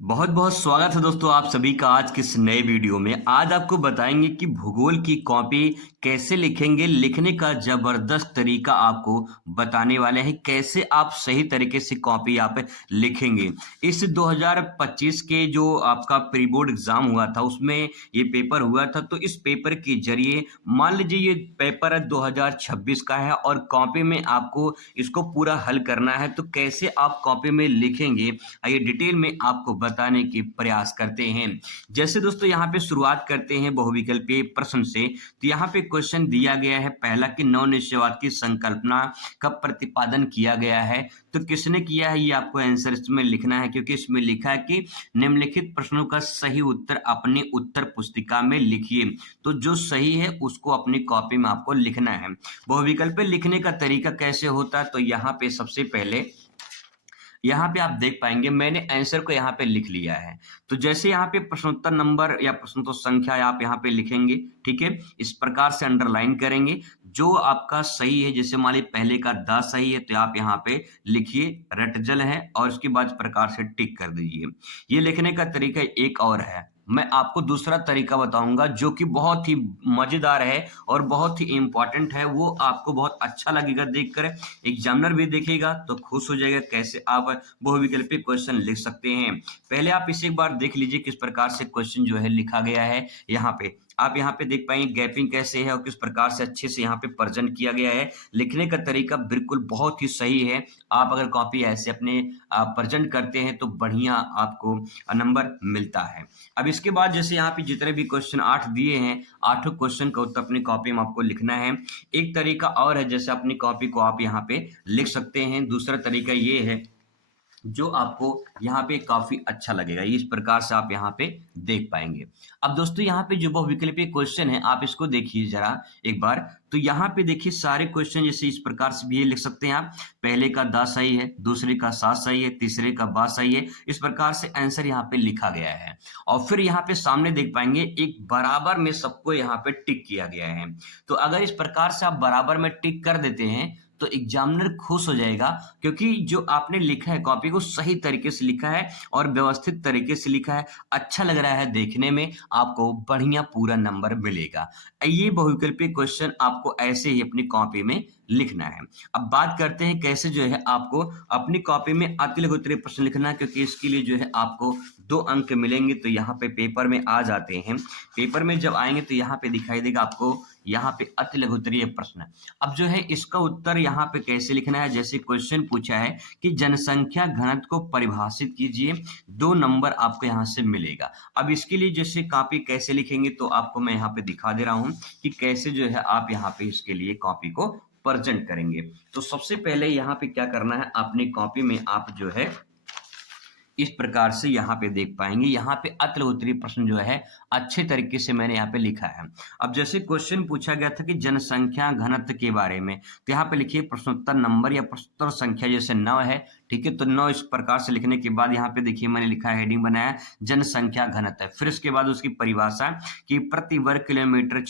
बहुत बहुत स्वागत है दोस्तों आप सभी का आज के इस नए वीडियो में। आज आपको बताएंगे कि भूगोल की कॉपी कैसे लिखेंगे। लिखने का जबरदस्त तरीका आपको बताने वाले हैं, कैसे आप सही तरीके से कॉपी आप लिखेंगे। इस 2025 के जो आपका प्री बोर्ड एग्जाम हुआ था उसमें ये पेपर हुआ था, तो इस पेपर के जरिए मान लीजिए ये पेपर 2026 का है और कॉपी में आपको इसको पूरा हल करना है। तो कैसे आप कॉपी में लिखेंगे आइए डिटेल में आपको बताने के प्रयास करते हैं। जैसे दोस्तों यहाँ पे शुरुआत करते हैं बहुविकल्पीय प्रश्न से। तो यहाँ पे क्वेश्चन दिया गया है पहला कि नव निश्चयवाद की संकल्पना का प्रतिपादन किया गया है। तो किसने किया है ये आपको आंसर इसमें लिखना है, क्योंकि इसमें लिखा है कि निम्नलिखित प्रश्नों का सही उत्तर अपनी उत्तर पुस्तिका में लिखिए। तो जो सही है उसको अपनी कॉपी में आपको लिखना है। बहुविकल्प लिखने का तरीका कैसे होता है, तो यहाँ पे सबसे पहले यहाँ पे आप देख पाएंगे मैंने आंसर को यहाँ पे लिख लिया है। तो जैसे यहाँ पे प्रश्नोत्तर नंबर या प्रश्नोत्तर संख्या आप यहाँ पे लिखेंगे, ठीक है, इस प्रकार से अंडरलाइन करेंगे। जो आपका सही है, जैसे मान लीजिए पहले का द सही है तो आप यहाँ पे लिखिए रटजल है और उसके बाद इस प्रकार से टिक कर दीजिए। ये लिखने का तरीका एक और है। मैं आपको दूसरा तरीका बताऊंगा जो कि बहुत ही मजेदार है और बहुत ही इंपॉर्टेंट है। वो आपको बहुत अच्छा लगेगा देखकर, एग्जामिनर भी देखेगा तो खुश हो जाएगा कैसे आप बहुविकल्पी क्वेश्चन लिख सकते हैं। पहले आप इसे एक बार देख लीजिए किस प्रकार से क्वेश्चन जो है लिखा गया है। यहाँ पे आप यहाँ पे देख पाएंगे गैपिंग कैसे है और किस प्रकार से अच्छे से यहाँ पे प्रेजेंट किया गया है। लिखने का तरीका बिल्कुल बहुत ही सही है। आप अगर कॉपी ऐसे अपने प्रेजेंट करते हैं तो बढ़िया आपको नंबर मिलता है। अब इसके बाद जैसे यहाँ पे जितने भी क्वेश्चन 8 दिए हैं, 8 क्वेश्चन का उत्तर अपनी कॉपी में आपको लिखना है। एक तरीका और है, जैसे अपनी कॉपी को आप यहाँ पे लिख सकते हैं। दूसरा तरीका ये है जो आपको यहाँ पे काफी अच्छा लगेगा, इस प्रकार से आप यहाँ पे देख पाएंगे। अब दोस्तों यहाँ पे जो बहुविकल्पीय क्वेश्चन है आप इसको देखिए जरा एक बार। तो यहाँ पे देखिए सारे क्वेश्चन जैसे इस प्रकार से भी ये लिख सकते हैं आप। पहले का द सही है, दूसरे का सा सही है, तीसरे का बा सही है। इस प्रकार से आंसर यहाँ पे लिखा गया है और फिर यहाँ पे सामने देख पाएंगे एक बराबर में सबको यहाँ पे टिक किया गया है। तो अगर इस प्रकार से आप बराबर में टिक कर देते हैं तो एग्जामिनर खुश हो जाएगा, क्योंकि जो आपने लिखा है कॉपी को सही तरीके से लिखा है और व्यवस्थित तरीके से लिखा है, अच्छा लग रहा है देखने में, आपको बढ़िया पूरा नंबर मिलेगा। ये बहुविकल्पीय क्वेश्चन आपको ऐसे ही अपनी कॉपी में लिखना है। अब बात करते हैं कैसे जो है आपको अपनी कॉपी में अति लघु उत्तरीय प्रश्न लिखना है, क्योंकि इसके लिए जो है आपको 2 अंक मिलेंगे। तो यहाँ पे पेपर में आ जाते हैं। पेपर में जब आएंगे तो यहाँ पे दिखाई देगा आपको, यहाँ पे अति लघु उत्तरीय प्रश्न। अब जो है इसका उत्तर यहाँ पे कैसे लिखना है, जैसे क्वेश्चन पूछा है कि जनसंख्या घनत्व को परिभाषित कीजिए, 2 नंबर आपको यहाँ से मिलेगा। अब इसके लिए जैसे कॉपी कैसे लिखेंगे तो आपको मैं यहाँ पे दिखा दे रहा हूँ कि कैसे जो है आप यहाँ पे इसके लिए कॉपी को प्रेजेंट करेंगे। तो सबसे पहले यहाँ पे क्या करना है, अपनी कॉपी में आप जो है इस प्रकार से यहाँ पे देख पाएंगे, यहाँ पे अति लघु उत्तरीय प्रश्न जो है अच्छे तरीके से मैंने यहाँ पे लिखा है। अब जैसे क्वेश्चन पूछा गया था कि जनसंख्या घनत्व के बारे में, तो यहाँ पे लिखिए प्रश्नोत्तर नंबर या प्रश्नोत्तर संख्या जैसे 9 है, ठीक है। तो 9 इस प्रकार से लिखने के बाद यहाँ पे देखिए मैंने लिखा है, हेडिंग बनाया जनसंख्या घनत्व। फिर इसके बाद उसकी परिभाषा कि प्रति वर्ग किलोमीटर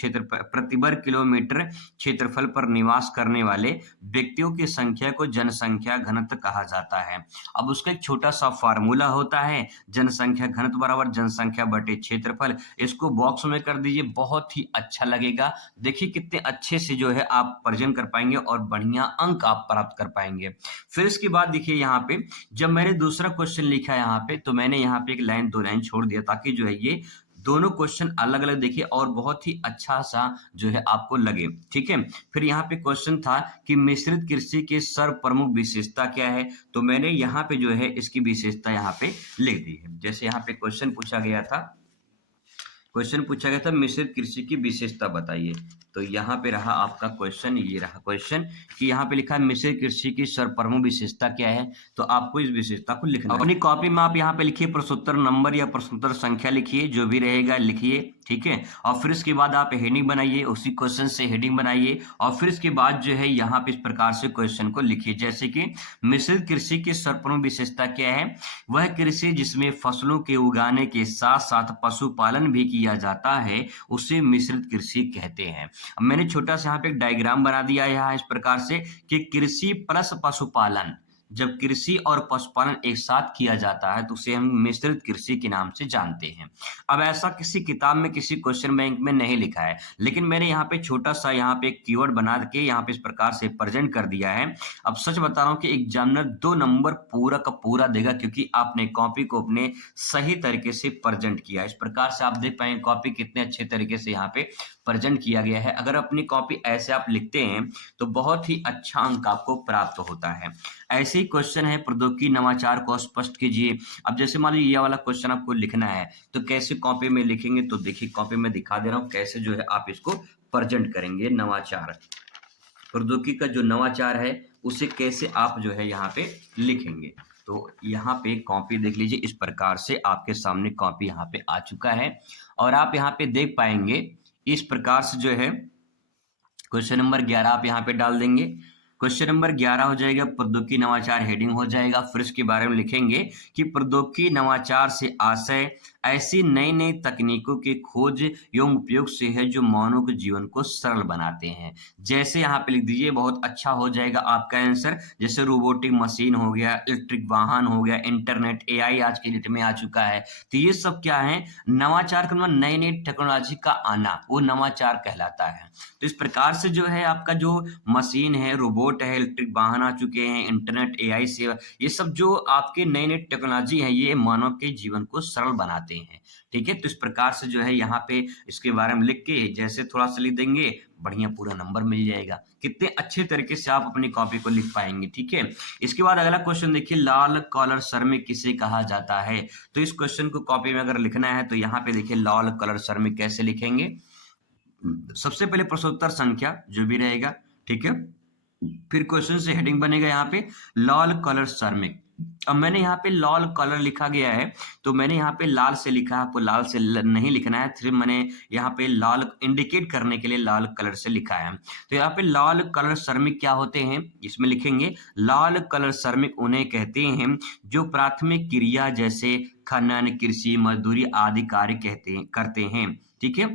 क्षेत्रफल पर निवास करने वाले व्यक्तियों की संख्या को जनसंख्या घनत्व कहा जाता है। अब उसका एक छोटा सा फार्मूला होता है, जनसंख्या घनत्व बराबर जनसंख्या बटे क्षेत्रफल। इसको बॉक्स में कर दीजिए, बहुत ही अच्छा लगेगा। देखिए कितने अच्छे से जो है आप प्रेजेंट कर पाएंगे और बढ़िया अंक आप प्राप्त कर पाएंगे। फिर इसके बाद देखिए यहाँ पे जब मैंने दूसरा क्वेश्चन लिखा यहाँ पे, तो मैंने यहाँ पे एक लाइन 2 लाइन छोड़ दिया ताकि जो है ये दोनों क्वेश्चन अलग अलग देखिए और बहुत ही अच्छा सा जो है आपको लगे, ठीक है। फिर यहाँ पे क्वेश्चन था कि मिश्रित कृषि के सर्व प्रमुख विशेषता क्या है, तो मैंने यहाँ पे जो है इसकी विशेषता यहाँ पे लिख दी है। जैसे यहाँ पे क्वेश्चन पूछा गया था मिश्रित कृषि की विशेषता बताइए। तो यहाँ पे रहा आपका क्वेश्चन, ये रहा क्वेश्चन कि यहाँ पे लिखा है मिश्रित कृषि की सर्वप्रमुख विशेषता क्या है, तो आपको इस विशेषता को लिखना है। अपनी कॉपी में आप यहाँ पे लिखिए प्रश्नोत्तर नंबर या प्रश्नोत्तर संख्या लिखिए, जो भी रहेगा लिखिए, ठीक है। और फिर इसके बाद आप हेडिंग बनाइए, उसी क्वेश्चन से हेडिंग बनाइए और फिर इसके बाद जो है यहाँ पे इस प्रकार से क्वेश्चन को लिखिए, जैसे कि मिश्रित कृषि की सर्वप्रमुख विशेषता क्या है, वह कृषि जिसमें फसलों के उगाने के साथ साथ पशुपालन भी किया जाता है उसे मिश्रित कृषि कहते हैं। अब मैंने छोटा सा यहाँ पे एक डायग्राम बना दिया है यहाँ इस प्रकार से कि कृषि प्लस पशुपालन, जब कृषि और पशुपालन एक साथ किया जाता है तो उसे हम मिश्रित कृषि के नाम से जानते हैं। अब ऐसा किसी किताब में, किसी क्वेश्चन बैंक में नहीं लिखा है, लेकिन मैंने यहाँ पे छोटा सा यहाँ पे एक कीवर्ड बना के यहाँ पे इस प्रकार से प्रेजेंट कर दिया है। अब सच बता रहा हूँ कि एग्जामिनर 2 नंबर पूरा का पूरा देगा, क्योंकि आपने कॉपी को अपने सही तरीके से प्रेजेंट किया। इस प्रकार से आप देख पाएंगे कॉपी कितने अच्छे तरीके से यहाँ पे प्रेजेंट किया गया है। अगर अपनी कॉपी ऐसे आप लिखते हैं तो बहुत ही अच्छा अंक आपको प्राप्त होता है। ऐसे ही क्वेश्चन है, प्रौद्योगिकी नवाचार को स्पष्ट कीजिए। अब जैसे मान लीजिए ये वाला क्वेश्चन आपको लिखना है तो कैसे कॉपी में लिखेंगे, तो देखिए कॉपी में दिखा दे रहा हूँ कैसे जो है आप इसको प्रेजेंट करेंगे। नवाचार, प्रौद्योगिकी का जो नवाचार है उसे कैसे आप जो है यहाँ पे लिखेंगे। तो यहाँ पे कॉपी देख लीजिए, इस प्रकार से आपके सामने कॉपी यहाँ पे आ चुका है और आप यहाँ पे देख पाएंगे इस प्रकार से जो है क्वेश्चन नंबर 11 आप यहाँ पे डाल देंगे। क्वेश्चन नंबर 11 हो जाएगा प्रौद्योगिकी नवाचार, हेडिंग हो जाएगा। फिर इसके बारे में लिखेंगे कि प्रौद्योगिकी नवाचार से आशय ऐसी नई नई तकनीकों की खोज एवं उपयोग से है जो मानव के जीवन को सरल बनाते हैं। जैसे यहाँ पे लिख दीजिए, बहुत अच्छा हो जाएगा आपका आंसर। जैसे रोबोटिक मशीन हो गया, इलेक्ट्रिक वाहन हो गया, इंटरनेट, एआई आज के डेट में आ चुका है। तो ये सब क्या है, नवाचार का मतलब नई नई टेक्नोलॉजी का आना, वो नवाचार कहलाता है। तो इस प्रकार से जो है आपका जो मशीन है, रोबोट है, इलेक्ट्रिक वाहन आ चुके हैं, इंटरनेट, एआई सेवा, ये सब जो आपके नई नई टेक्नोलॉजी है ये मानव के जीवन को सरल बनाते हैं। ठीक है, तो इस प्रकार से जो है यहाँ पे इसके बारे में लिख के जैसे थोड़ा सा लिख देंगे, बढ़िया पूरा नंबर मिल जाएगा। कितने अच्छे तरीके से आप अपनी कॉपी को लिख पाएंगे। ठीक है, इसके बाद अगला क्वेश्चन देखिए, लाल कलर श्रमिक किसे कहा जाता है। तो इस क्वेश्चन को कॉपी में अगर लिखना है तो यहाँ पे देखिए लाल कलर श्रमिक कैसे लिखेंगे। सबसे पहले प्रश्नोत्तर संख्या जो भी रहेगा, ठीक है, फिर क्वेश्चन से हेडिंग बनेगा यहाँ पे लाल कलर श्रमिक। अब मैंने यहाँ पे लाल कलर लिखा गया है तो मैंने यहाँ पे लाल से लिखा है, आपको लाल से नहीं लिखना है, सिर्फ मैंने यहाँ पे लाल इंडिकेट करने के लिए लाल कलर से लिखा है। तो यहाँ पे लाल कलर श्रमिक क्या होते हैं, इसमें लिखेंगे लाल कलर श्रमिक उन्हें कहते हैं जो प्राथमिक क्रिया जैसे खनन, कृषि, मजदूरी आदि कार्य करते हैं। ठीक है,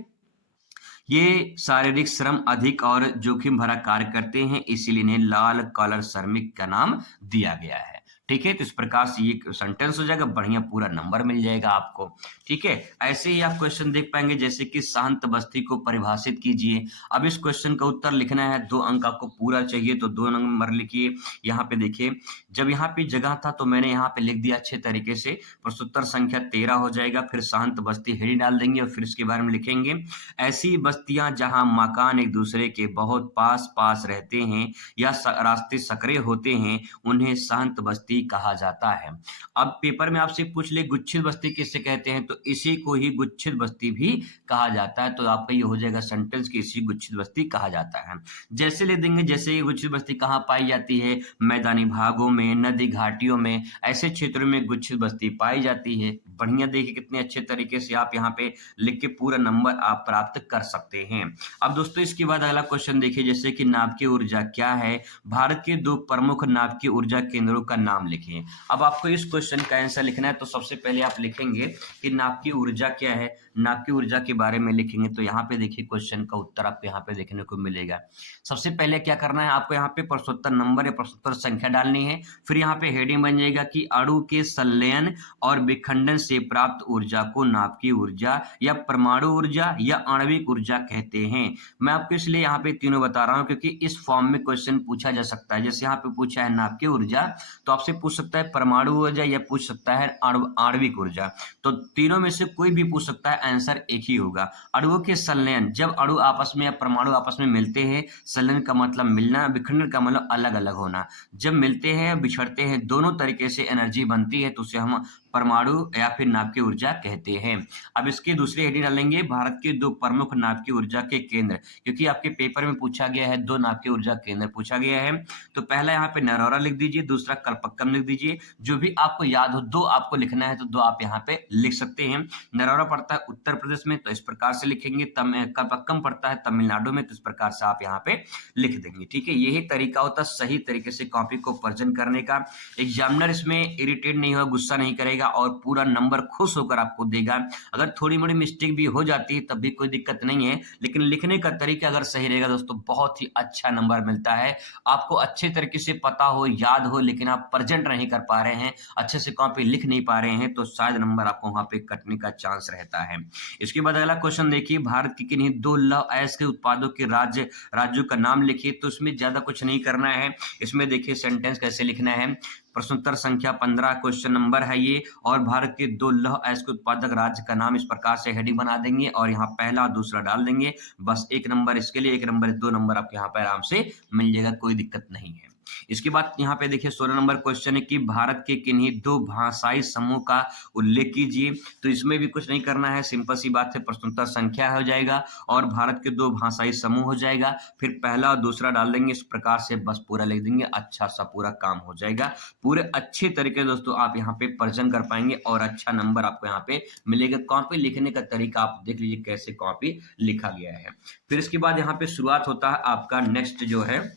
ये शारीरिक श्रम अधिक और जोखिम भरा कार्य करते हैं, इसीलिए इन्हें लाल कॉलर श्रमिक का नाम दिया गया है। ठीक है, तो इस प्रकार से ये सेंटेंस हो जाएगा, बढ़िया पूरा नंबर मिल जाएगा आपको। ठीक है, ऐसे ही आप क्वेश्चन देख पाएंगे जैसे कि शांत बस्ती को परिभाषित कीजिए। अब इस क्वेश्चन का उत्तर लिखना है, 2 अंक आपको पूरा चाहिए तो 2 नंबर लिखिए। यहाँ पे देखिए, जब यहाँ पे जगह था तो मैंने यहाँ पे लिख दिया अच्छे तरीके से, प्रश्नोत्तर संख्या 13 हो जाएगा। फिर शांत बस्ती हेडिंग डाल देंगे और फिर इसके बारे में लिखेंगे ऐसी बस्तियां जहां मकान एक दूसरे के बहुत पास पास रहते हैं या रास्ते सकरे होते हैं उन्हें शांत बस्ती कहा जाता है। अब पेपर में आपसे पूछ ले गुच्छित बस्ती किसे कहते हैं, तो इसी को ही गुच्छित बस्ती भी कहा जाता है। तो आपका ये हो जाएगा सेंटेंस कि इसी गुच्छित बस्ती कहा जाता है। जैसे ले देंगे, जैसे ये गुच्छित बस्ती कहाँ पाई जाती है, मैदानी भागों में, नदी घाटियों में, ऐसे क्षेत्रों में गुच्छित बस्ती पाई जाती है। बढ़िया, देखिए कितने अच्छे तरीके से आप यहाँ पे लिख के पूरा नंबर आप प्राप्त कर सकते हैं। अब दोस्तों इसके बाद अगला क्वेश्चन देखिए, जैसे कि नाभिकीय ऊर्जा क्या है, भारत के 2 प्रमुख नाभिकीय ऊर्जा केंद्रों का नाम लिखें। अब आपको इस क्वेश्चन का आंसर लिखना है तो सबसे पहले आप लिखेंगे कि नाभिकीय ऊर्जा क्या है। नाभिकीय ऊर्जा के बारे में लिखेंगे तो यहाँ पे देखिए क्वेश्चन का उत्तर आपको यहाँ पे देखने को मिलेगा। सबसे पहले क्या करना है, आपको यहाँ पे प्रश्नोत्तर नंबर या प्रश्नोत्तर संख्या डालनी है। फिर यहाँ पे हेडिंग बन जाएगा कि अणु के संलयन और विखंडन से प्राप्त ऊर्जा को नाभिकीय ऊर्जा या परमाणु ऊर्जा या आणविक ऊर्जा कहते हैं। मैं आपको इसलिए यहाँ पे तीनों बता रहा हूँ क्योंकि इस फॉर्म में क्वेश्चन पूछा जा सकता है। जैसे यहाँ पे पूछा है नाभिकीय ऊर्जा तो आपसे पूछ सकता है परमाणु ऊर्जा या पूछ सकता है आणविक ऊर्जा। तो तीनों में से कोई भी पूछ सकता है, आंसर एक ही होगा। अणुओं के संलयन, जब अणु आपस में या परमाणु आपस में मिलते हैं, संलयन का मतलब मिलना, विखंडन का मतलब अलग अलग होना। जब मिलते हैं बिछड़ते हैं, दोनों तरीके से एनर्जी बनती है तो उसे हम परमाणु या फिर नाभिकीय ऊर्जा कहते हैं। अब इसके दूसरे हेडिंग डालेंगे भारत के 2 प्रमुख नाभिकीय ऊर्जा के केंद्र, क्योंकि आपके पेपर में पूछा गया है 2 नाभिकीय ऊर्जा केंद्र पूछा गया है। तो पहला यहाँ पे नरौरा लिख दीजिए, दूसरा कलपक्कम लिख दीजिए। जो भी आपको याद हो, 2 आपको लिखना है तो 2 आप यहाँ पे लिख सकते हैं। नरौरा पड़ता है उत्तर प्रदेश में तो इस प्रकार से लिखेंगे, कलपक्कम पड़ता है तमिलनाडु में तो इस प्रकार से आप यहाँ पे लिख देंगे। ठीक है, यही तरीका होता है सही तरीके से कॉपी को प्रेजेंट करने का। एग्जामिनर इसमें इरिटेट नहीं होगा, गुस्सा नहीं करेगा और पूरा नंबर खुश होकर आपको देगा। अगर थोड़ी मोड़ी मिस्टेक भी हो जाती है तब भी कोई दिक्कत नहीं है, लेकिन लिखने का तरीका अगर सही रहेगा दोस्तों बहुत ही अच्छा नंबर मिलता है। आपको अच्छे तरीके से पता हो, याद हो, लेकिन आप प्रेजेंट प्रेजेंट नहीं कर पा रहे हैं, अच्छे से कॉपी लिख नहीं पा रहे हैं, तो शायद नंबर आपको वहाँ पे कटने का चांस रहता है। इसके बाद अगला क्वेश्चन देखिए, भारत के किन्हीं 2 लौह अयस्क के उत्पादों के राज्यों का नाम लिखिए। तो इसमें ज़्यादा कुछ नहीं करना है। इसमें देखिए सेंटेंस कैसे लिखना है। प्रश्नोत्तर संख्या 15 क्वेश्चन नंबर है ये, और भारत के 2 लौह अयस्क उत्पादक राज्य का नाम इस प्रकार से हेडिंग बना देंगे और यहाँ पहला और दूसरा डाल देंगे। बस 1 नंबर इसके लिए, 1 नंबर, 2 नंबर आपके यहाँ पे आराम से मिल जाएगा, कोई दिक्कत नहीं है। इसके बाद यहाँ पे देखिए 16 नंबर क्वेश्चन है कि भारत के किन्हीं 2 भाषाई समूह का उल्लेख कीजिए। तो इसमें भी कुछ नहीं करना है, सिंपल सी बात है, प्रश्नोत्तर संख्या हो जाएगा और भारत के 2 भाषाई समूह हो जाएगा, फिर पहला और दूसरा डाल देंगे, इस प्रकार से बस पूरा लिख देंगे, अच्छा सा पूरा काम हो जाएगा। पूरे अच्छे तरीके दोस्तों आप यहाँ पे प्रेजेंट कर पाएंगे और अच्छा नंबर आपको यहाँ पे मिलेगा। कॉपी लिखने का तरीका आप देख लीजिए कैसे कॉपी लिखा गया है। फिर इसके बाद यहाँ पे शुरुआत होता है आपका नेक्स्ट जो है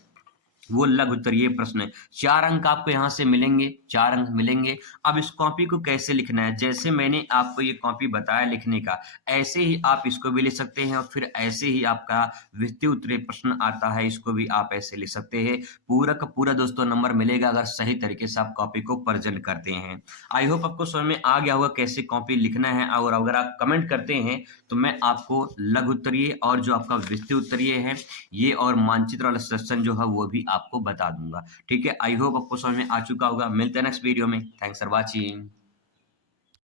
वो लघु उत्तरीय प्रश्न है। 4 अंक आपको यहाँ से मिलेंगे, 4 अंक मिलेंगे। अब इस कॉपी को कैसे लिखना है, जैसे मैंने आपको ये कॉपी बताया लिखने का, ऐसे ही आप इसको भी लिख सकते हैं और फिर ऐसे ही आपका विस्तृत उत्तरीय प्रश्न आता है, इसको भी आप ऐसे लिख सकते हैं। पूरा का पूरा दोस्तों नंबर मिलेगा अगर सही तरीके से आप कॉपी को प्रेजेंट करते हैं। आई होप आपको समझ में आ गया होगा कैसे कॉपी लिखना है, और अगर आप कमेंट करते हैं तो मैं आपको लघु उत्तरीय और जो आपका विस्तृत उत्तरीय है ये और मानचित्र वाला सेक्शन जो है वो भी आपको बता दूंगा। ठीक है, आई होप आपको समझ में आ चुका होगा। मिलते हैं नेक्स्ट वीडियो में। Thanks for watching.